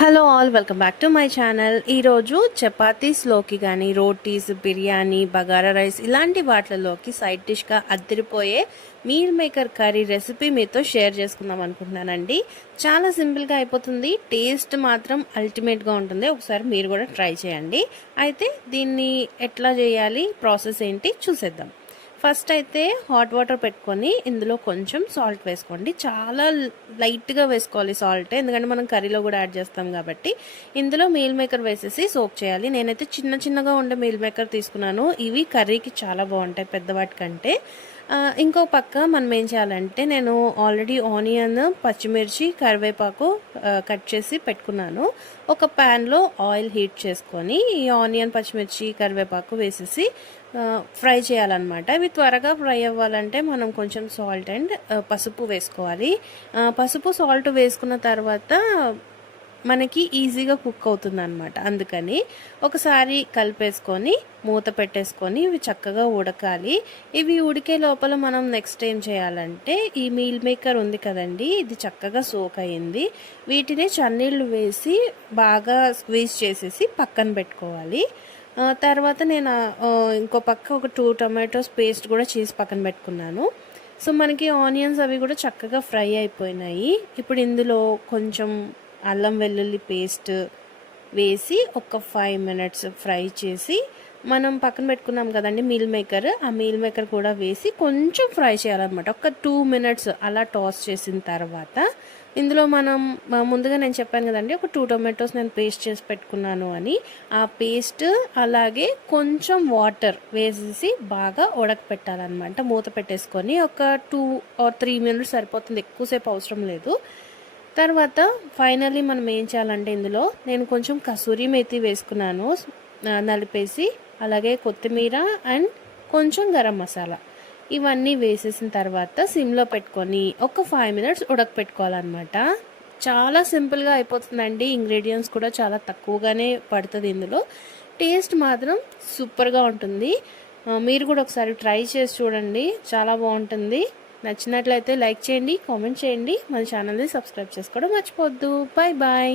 Hello all welcome back to my channel ఈరోజు చపాతీస్లోకి కానీ రోటీస్ బిర్యానీ బగారా రైస్ ఇలాంటి వాటిలలోకి సైడ్ డిష్గా అద్దరిపోయే మీల్ మేకర్ కర్రీ రెసిపీ మీతో షేర్ చేసుకుందాం అనుకుంటున్నానండి. చాలా సింపుల్గా అయిపోతుంది. టేస్ట్ మాత్రం అల్టిమేట్గా ఉంటుంది. ఒకసారి మీరు కూడా ట్రై చేయండి. అయితే దీన్ని ఎట్లా చేయాలి? ప్రాసెస్ ఏంటి? చూసేద్దాం. ఫస్ట్ అయితే హాట్ వాటర్ పెట్టుకొని ఇందులో కొంచెం సాల్ట్ వేసుకోండి. చాలా లైట్గా వేసుకోవాలి సాల్ట్. ఎందుకంటే మనం కర్రీలో కూడా యాడ్ చేస్తాం కాబట్టి ఇందులో మీల్ మేకర్ వేసేసి సోక్ చేయాలి. నేనైతే చిన్న చిన్నగా ఉండే మీల్ మేకర్ తీసుకున్నాను. ఇవి కర్రీకి చాలా బాగుంటాయి పెద్దవాటి కంటే. ఇంకో పక్క మనం ఏం చేయాలంటే నేను ఆల్రెడీ ఆనియన్ పచ్చిమిర్చి కరివేపాకు కట్ చేసి పెట్టుకున్నాను. ఒక ప్యాన్లో ఆయిల్ హీట్ చేసుకొని ఈ ఆనియన్ పచ్చిమిర్చి కరివేపాకు వేసేసి ఫ్రై చేయాలన్నమాట. ఇవి త్వరగా ఫ్రై అవ్వాలంటే మనం కొంచెం సాల్ట్ అండ్ పసుపు వేసుకోవాలి. పసుపు సాల్ట్ వేసుకున్న తర్వాత మనకి ఈజీగా కుక్ అవుతుంది అనమాట అందుకని ఒకసారి కలిపేసుకొని మూత పెట్టేసుకొని ఇవి చక్కగా ఉడకాలి. ఇవి ఉడికే లోపల మనం నెక్స్ట్ ఏం చేయాలంటే ఈ మీల్ మేకర్ ఉంది కదండి ఇది చక్కగా సోక్ అయింది వీటిని చన్నీళ్ళు వేసి బాగా స్క్వీజ్ చేసేసి పక్కన పెట్టుకోవాలి. తర్వాత నేను ఇంకో పక్క ఒక టూ టొమాటోస్ పేస్ట్ కూడా చేసి పక్కన పెట్టుకున్నాను. సో మనకి ఆనియన్స్ అవి కూడా చక్కగా ఫ్రై అయిపోయినాయి. ఇప్పుడు ఇందులో కొంచెం అల్లం వెల్లుల్లి పేస్ట్ వేసి ఒక ఫైవ్ మినిట్స్ ఫ్రై చేసి మనం పక్కన పెట్టుకున్నాం కదండి మీల్ మేకర్ ఆ మీల్ మేకర్ కూడా వేసి కొంచెం ఫ్రై చేయాలన్నమాట. ఒక టూ మినిట్స్ అలా టాస్ చేసిన తర్వాత ఇందులో మనం ముందుగా నేను చెప్పాను కదండి ఒక టూ టొమాటోస్ నేను పేస్ట్ చేసి పెట్టుకున్నాను అని. ఆ పేస్ట్ అలాగే కొంచెం వాటర్ వేసేసి బాగా ఉడకపెట్టాలన్నమాట. మూత పెట్టేసుకొని ఒక టూ ఆర్ త్రీ మినిట్స్ సరిపోతుంది ఎక్కువసేపు అవసరం లేదు. తర్వాత ఫైనల్లీ మనం ఏం చేయాలంటే ఇందులో నేను కొంచెం కసూరి మేతి వేసుకున్నాను నలిపేసి అలాగే కొత్తిమీర అండ్ కొంచెం గరం మసాలా. ఇవన్నీ వేసేసిన తర్వాత సిమ్లో పెట్టుకొని ఒక ఫైవ్ మినిట్స్ ఉడకపెట్టుకోవాలన్నమాట. చాలా సింపుల్గా అయిపోతుందండి. ఇంగ్రీడియంట్స్ కూడా చాలా తక్కువగానే పడుతుంది ఇందులో. టేస్ట్ మాత్రం సూపర్గా ఉంటుంది. మీరు కూడా ఒకసారి ట్రై చేసి చూడండి. చాలా బాగుంటుంది. నచ్చినట్లయితే లైక్ చేయండి కామెంట్ చేయండి. మన ఛానల్ని సబ్స్క్రైబ్ చేసుకోవడం మర్చిపోద్దు బాయ్ బాయ్.